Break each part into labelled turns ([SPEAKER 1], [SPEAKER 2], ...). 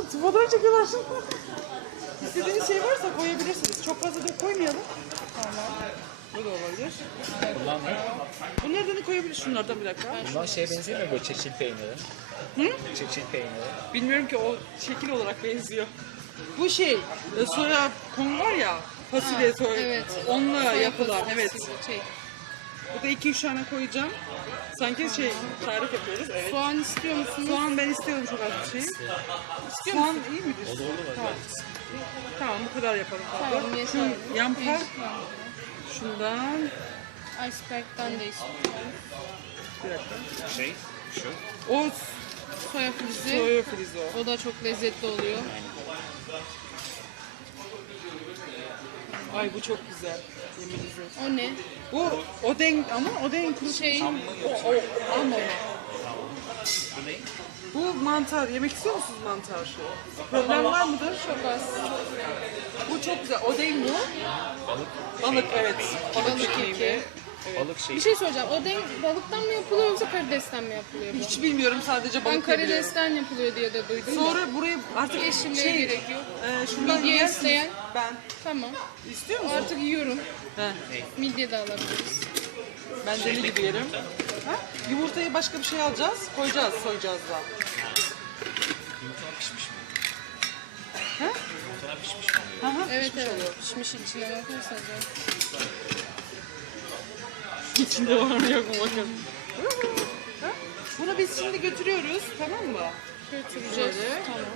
[SPEAKER 1] Fotoğraf çekiyorlar şimdi. İstediğiniz şey varsa koyabilirsiniz. Çok fazla da koymayalım. Tamam. Bu da olabilir.
[SPEAKER 2] Bunlar ne?
[SPEAKER 1] Bunlardan da koyabilir. Şunlardan bir dakika.
[SPEAKER 2] Bunlar şeye benziyor mu böyle çeçil peyniri?
[SPEAKER 1] Hı?
[SPEAKER 2] Çeçil peyniri.
[SPEAKER 1] Bilmiyorum ki o şekil olarak benziyor. Bu şey, soya konu var ya, fasulye soya,
[SPEAKER 3] evet.
[SPEAKER 1] onunla
[SPEAKER 3] Soya
[SPEAKER 1] yapılan,
[SPEAKER 3] fasulyesi
[SPEAKER 1] evet.
[SPEAKER 3] Şey.
[SPEAKER 1] Bu da 2-3 tane koyacağım. Sanki şey, tarif yapıyoruz, evet.
[SPEAKER 3] Soğan istiyor musunuz?
[SPEAKER 1] Soğan ben istiyorum çok az bir şey. Soğan iyi midir? Tamam. Tamam, bu kadar yapalım.
[SPEAKER 3] Tamam, yeter.
[SPEAKER 1] Şu yampar, şundan,
[SPEAKER 3] Iceberg'den de istiyorum.
[SPEAKER 1] bir dakika.
[SPEAKER 2] Şey, şu.
[SPEAKER 1] O
[SPEAKER 3] Soya filizi.
[SPEAKER 1] soya frizo.
[SPEAKER 3] O da çok lezzetli oluyor.
[SPEAKER 1] Ay bu çok güzel. Yeminizle.
[SPEAKER 3] O ne?
[SPEAKER 1] Bu oden ama oden kuru
[SPEAKER 3] Şey,
[SPEAKER 1] o alma onu.
[SPEAKER 2] Bu ne?
[SPEAKER 1] Bu mantar. Yemek istiyor musunuz mantar? Problem var mıdır?
[SPEAKER 3] çok az.
[SPEAKER 1] Bu çok güzel. Oden bu.
[SPEAKER 2] Balık.
[SPEAKER 1] Balık evet. Balık
[SPEAKER 3] Balık
[SPEAKER 1] ekmeği.
[SPEAKER 3] eki.
[SPEAKER 2] Balık şey.
[SPEAKER 3] Bir şey soracağım. O balıktan mı yapılıyor yoksa karidesten mi yapılıyor bu?
[SPEAKER 1] Hiç bilmiyorum, sadece
[SPEAKER 3] Ben
[SPEAKER 1] balık biliyorum.
[SPEAKER 3] karidesten yapılıyor diye de duydum. da.
[SPEAKER 1] Sonra buraya artık
[SPEAKER 3] Yeşilliğe gerek yok.
[SPEAKER 1] şundan
[SPEAKER 3] Midye
[SPEAKER 1] yersiniz.
[SPEAKER 3] isteyen?
[SPEAKER 1] Ben.
[SPEAKER 3] Tamam.
[SPEAKER 1] İstiyor musun?
[SPEAKER 3] Artık yiyorum.
[SPEAKER 1] He.
[SPEAKER 3] Midye de alabiliriz.
[SPEAKER 1] Ben deli gibi yerim. Ha? Yumurtayı başka bir şey alacağız. Koyacağız, soyacağız da.
[SPEAKER 2] Yumurtalar pişmiş mi?
[SPEAKER 1] Ha?
[SPEAKER 2] Yumurtalar pişmiş mi oluyor?
[SPEAKER 1] Aha,
[SPEAKER 3] Evet
[SPEAKER 1] pişmiş
[SPEAKER 3] evet.
[SPEAKER 1] oluyor.
[SPEAKER 3] Pişmiş içine bakarsanız.
[SPEAKER 1] İçinde var mı yok mu bakalım. Ha? Bunu biz şimdi götürüyoruz, tamam mı?
[SPEAKER 3] Götüreceğiz.
[SPEAKER 1] Şöyle.
[SPEAKER 3] Tamam.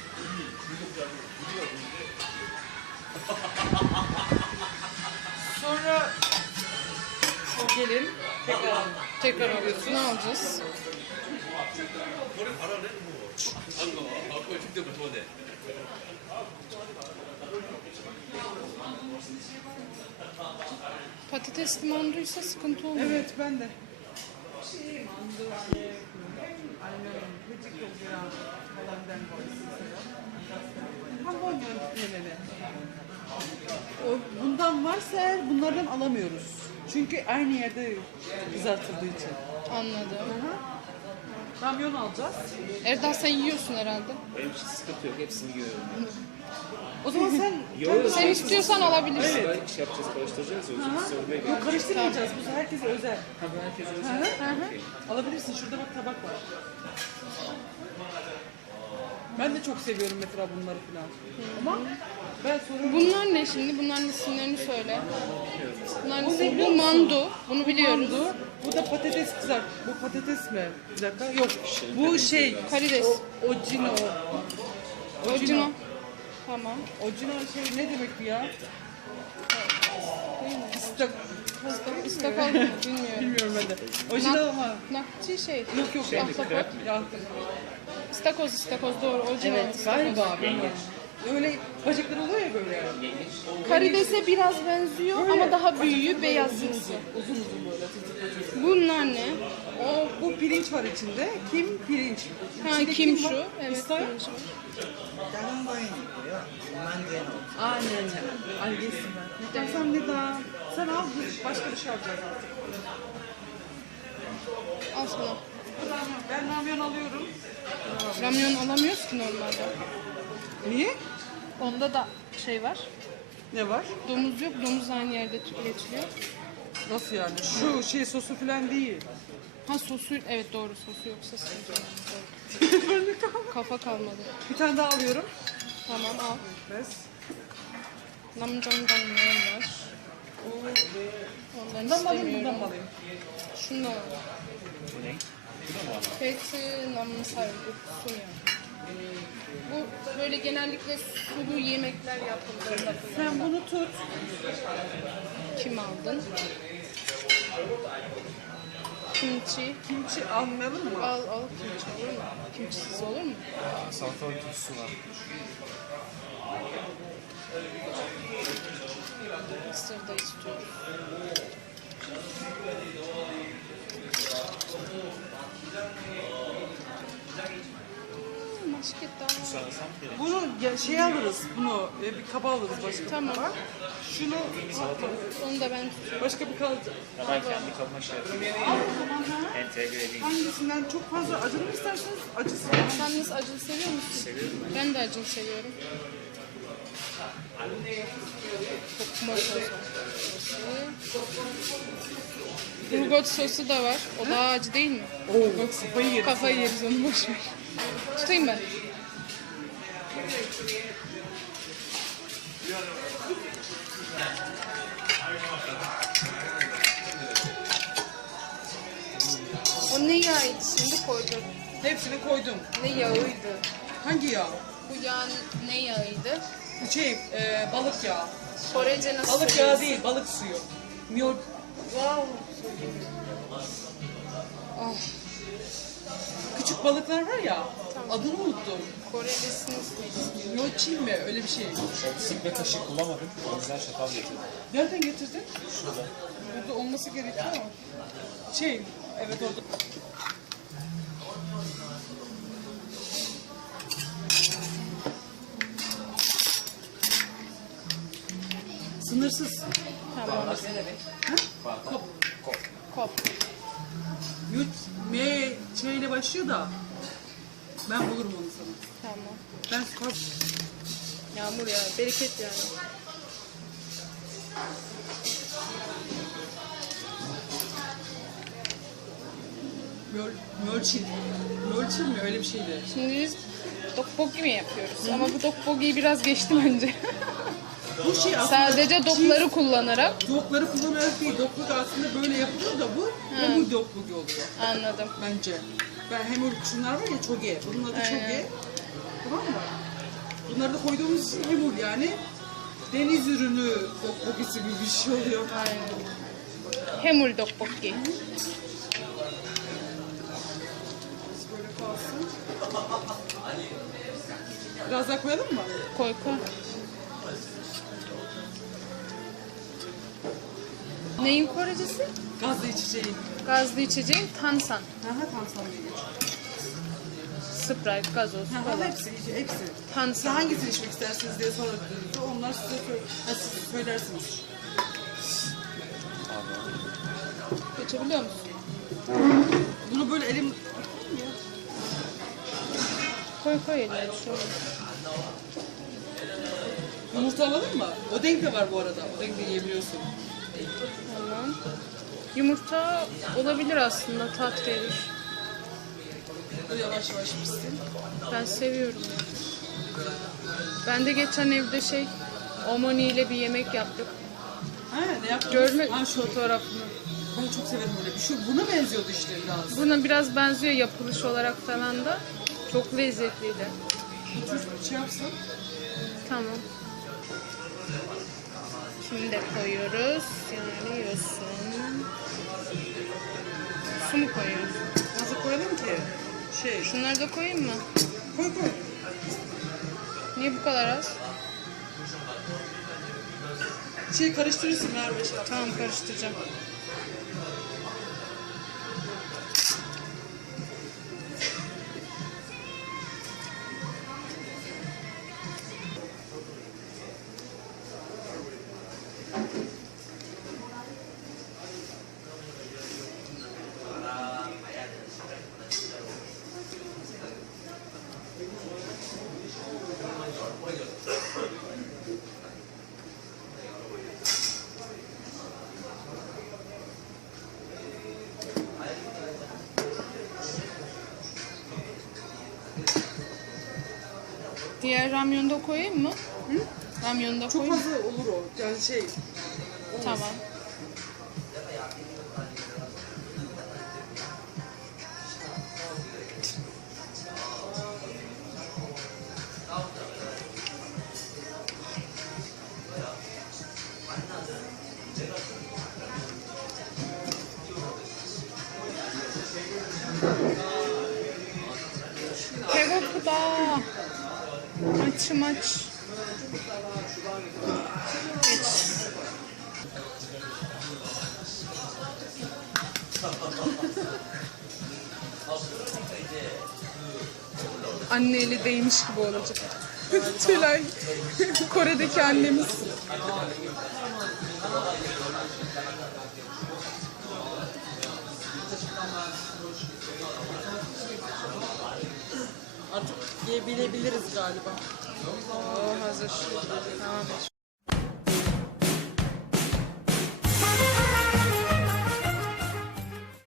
[SPEAKER 1] Sonra gelin tekrar
[SPEAKER 3] Tekrar alıyoruz. Ne alacağız? Patatesli manduysa sıkıntı olmuyor.
[SPEAKER 1] Evet ben de. Şey mando annem gıcık oluyor falan den o bundan varsa eğer bunlardan alamıyoruz. Çünkü aynı yerde kızartıldığı için.
[SPEAKER 3] Anladım.
[SPEAKER 1] Ramyon alacağız.
[SPEAKER 3] Erdal sen yiyorsun herhalde.
[SPEAKER 2] Benim için sıkıntı yok. Hepsini yiyorum.
[SPEAKER 1] O zaman sen
[SPEAKER 2] Yiyoruz.
[SPEAKER 3] Sen istiyorsan alabilirsin.
[SPEAKER 2] Böyle şey yapacağız, karıştıracağız. O yüzden sormaya
[SPEAKER 1] yok
[SPEAKER 2] geldik.
[SPEAKER 1] karıştırmayacağız. Bu herkese özel.
[SPEAKER 2] Ha bu herkese
[SPEAKER 1] Hı
[SPEAKER 2] özel.
[SPEAKER 1] hı. Alabilirsin. Şurada bak tabak var. Ben de çok seviyorum mesela bunları falan. Ama ben soruyorum.
[SPEAKER 3] Bunlar ne şimdi? Bunların isimlerini söyle. Bunların
[SPEAKER 1] Bu ne
[SPEAKER 3] ismi,
[SPEAKER 1] biliyor
[SPEAKER 3] bu
[SPEAKER 1] musun?
[SPEAKER 3] mandu. Bunu biliyoruz.
[SPEAKER 1] Mandu. Bu da patates kızart. Bu patates mi? Bir dakika. Yok. Bu şey.
[SPEAKER 3] Karides.
[SPEAKER 1] Ojino.
[SPEAKER 3] Ojino. Tamam.
[SPEAKER 1] Ojino şey ne demek bu ya? İstak.
[SPEAKER 3] İstakal mı? Bilmiyorum.
[SPEAKER 1] Bilmiyorum ben de. Ojino ama.
[SPEAKER 3] Nakçı şey.
[SPEAKER 1] Yok yok.
[SPEAKER 3] Ahtapot.
[SPEAKER 1] Ya,
[SPEAKER 3] İstakoz doğru. Ojino.
[SPEAKER 1] evet galiba bilmiyorum. Öyle bacaklar oluyor ya böyle.
[SPEAKER 3] Karidese biraz benziyor ama daha büyüğü beyazımsı.
[SPEAKER 1] Uzun uzun böyle. Tızık.
[SPEAKER 3] Bunlar ne?
[SPEAKER 1] O bu pirinç var içinde. Kim pirinç?
[SPEAKER 3] Ha
[SPEAKER 1] İçinde
[SPEAKER 3] kim
[SPEAKER 1] var?
[SPEAKER 3] şu? Evet.
[SPEAKER 1] İsrail.
[SPEAKER 3] pirinç var.
[SPEAKER 4] 작은 거에 있고요. 2만 개는 없어요.
[SPEAKER 1] Aynen. Algesin ben. Sen ne daha? Sen al biz başka bir şey alacağız artık.
[SPEAKER 3] Al sana.
[SPEAKER 1] Ben ramyon alıyorum.
[SPEAKER 3] Ramyon alamıyoruz ki normalde.
[SPEAKER 1] Niye?
[SPEAKER 3] Onda da şey var.
[SPEAKER 1] Ne var?
[SPEAKER 3] Domuz yok. Domuz aynı yerde tüketiliyor.
[SPEAKER 1] Nasıl yani? Şu şey sosu falan değil.
[SPEAKER 3] Ha sosu, evet doğru sosu yoksa sıkıntı yok. Kafa kalmadı.
[SPEAKER 1] Bir tane daha alıyorum.
[SPEAKER 3] Tamam al.
[SPEAKER 1] Bes.
[SPEAKER 3] Namcan var. Ondan
[SPEAKER 1] Bundan mı alayım,
[SPEAKER 3] istemiyorum.
[SPEAKER 1] bundan mı alayım?
[SPEAKER 3] Şundan al.
[SPEAKER 2] Bu ne?
[SPEAKER 3] Peti namın sarıldı. Sunuyor. Bu böyle genellikle sulu yemekler yapıldığında
[SPEAKER 1] Sen
[SPEAKER 3] kullanılan.
[SPEAKER 1] bunu tut.
[SPEAKER 3] Kim aldın? Kimchi.
[SPEAKER 1] Kimchi almayalım mı?
[SPEAKER 3] Al kimchi olur mu? Kimchisiz olur mu?
[SPEAKER 2] Salatalık turşusu var.
[SPEAKER 3] Mısır da istiyorum. Maşketta.
[SPEAKER 2] Sarımsak bile.
[SPEAKER 1] Bunu şey alırız. Bunu bir kaba alırız başka
[SPEAKER 3] Tamam.
[SPEAKER 1] bir kaba. Şunu
[SPEAKER 3] Onu da ben tutayım.
[SPEAKER 1] başka bir kaba.
[SPEAKER 2] Ya ben kendi kabıma şey yapayım.
[SPEAKER 1] Al o zaman ha.
[SPEAKER 2] Entegre edeyim.
[SPEAKER 1] Hangisinden çok fazla acılı mı isterseniz acısı.
[SPEAKER 3] Sen nasıl acılı seviyor musun?
[SPEAKER 2] Seviyorum ben.
[SPEAKER 3] Ben Ben de acılı seviyorum. Kokma sosu. Burgot sosu da var. O daha acı değil mi?
[SPEAKER 1] Oo bak kafayı yedim.
[SPEAKER 3] Kafayı yeriz onu boş ver. Tutayım ben. O ne yağıydı şimdi koydun?
[SPEAKER 1] Hepsini koydum.
[SPEAKER 3] Ne yağıydı?
[SPEAKER 1] Hangi yağ?
[SPEAKER 3] Bu yağın ne yağıydı?
[SPEAKER 1] Balık yağı.
[SPEAKER 3] Korece nasıl
[SPEAKER 1] Balık yağı
[SPEAKER 3] söylüyorsun?
[SPEAKER 1] değil, balık suyu. Miyot.
[SPEAKER 3] Wow.
[SPEAKER 1] Ah. Küçük balıklar var ya. Adını unuttum.
[SPEAKER 3] Korelisini istiyorum.
[SPEAKER 1] Miyotçin mi? Öyle bir şey.
[SPEAKER 2] Siklet kaşığı kullanmadım. O yüzden çatal getirdim.
[SPEAKER 1] Nereden getirdin? Burada olması gerekiyor ama. Evet orada. Sınırsız.
[SPEAKER 3] Tamam.
[SPEAKER 1] Ne demek? Ha? Kop.
[SPEAKER 3] Kop.
[SPEAKER 1] Yut, M şeyle başlıyor da. Ben bulurum onu sana.
[SPEAKER 3] Tamam.
[SPEAKER 1] Ben kop.
[SPEAKER 3] Yağmur ya. Bereket yani.
[SPEAKER 1] Mörçin. Mörçin mi? Öyle bir şeydi.
[SPEAKER 3] Şimdi biz dokbogi mi yapıyoruz? Ama bu dokbogiyi biraz geçti bence.
[SPEAKER 1] Bu şey aslında
[SPEAKER 3] Sadece dokları kullanarak.
[SPEAKER 1] dokları kullanarak değil. Dokluk aslında böyle yapılıyor da bu hemur dokluğu oluyor
[SPEAKER 3] Anladım.
[SPEAKER 1] bence. Ben hemur şunlar var ya çoge. Bunun adı çoge. Tamam mı? Bunları da koyduğumuz için hemur yani. Deniz ürünü dokluk gibi bir şey oluyor.
[SPEAKER 3] Aynen. Hemul dokbogi.
[SPEAKER 1] Böyle kalsın. Biraz daha koyalım mı?
[SPEAKER 3] Koy koy. Neyin Korecesi?
[SPEAKER 1] Gazlı içeceğin.
[SPEAKER 3] Gazlı içeceğin tansan.
[SPEAKER 1] Aha tam diye geçiyor.
[SPEAKER 3] Sprite, gazoz
[SPEAKER 1] Aha,
[SPEAKER 3] falan.
[SPEAKER 1] hepsi. Siz
[SPEAKER 3] Tansan.
[SPEAKER 1] hangisini içmek istersiniz diye sorduğunuzda onlar siz söylersiniz.
[SPEAKER 3] Geçebiliyor musun?
[SPEAKER 1] Bunu böyle elim...
[SPEAKER 3] Koy koy eline şu an.
[SPEAKER 1] Yumurta alalım mı? O denk de var bu arada. O denk de yiyebiliyorsun.
[SPEAKER 3] Tamam. Yumurta olabilir aslında, tat verir.
[SPEAKER 1] Bu yavaş yavaş pişsin.
[SPEAKER 3] Ben seviyorum. Ben de geçen evde Omoni ile bir yemek yaptık.
[SPEAKER 1] Ha ne yaptın?
[SPEAKER 3] Görme
[SPEAKER 1] Ha, şu
[SPEAKER 3] fotoğrafını.
[SPEAKER 1] Ben çok severim öyle bir şey. Buna benziyordu işte biraz.
[SPEAKER 3] Buna biraz benziyor yapılış olarak falan da. Çok lezzetliydi.
[SPEAKER 1] Bu tür şey yapsın.
[SPEAKER 3] Tamam. Şimdi de koyuyoruz. Yani yosun. Su mu koyuyoruz?
[SPEAKER 1] Nasıl koyalım ki?
[SPEAKER 3] Şunları da koyayım mı?
[SPEAKER 1] Koy.
[SPEAKER 3] Niye bu kadar az?
[SPEAKER 1] Karıştırırsın Merve şey yap.
[SPEAKER 3] Tamam, karıştıracağım. Diğer ramyonu da koyayım mı? Hı? Ramyonu da
[SPEAKER 1] Çok
[SPEAKER 3] koyayım.
[SPEAKER 1] fazla olur o. Yani
[SPEAKER 3] Tamam. 배고프다. 마치. Geç. Anne eli değmiş gibi olacak. Tülay. Kore'deki annemiz.
[SPEAKER 1] artık yiyebilebiliriz galiba.
[SPEAKER 3] Oo hazır. Tamam.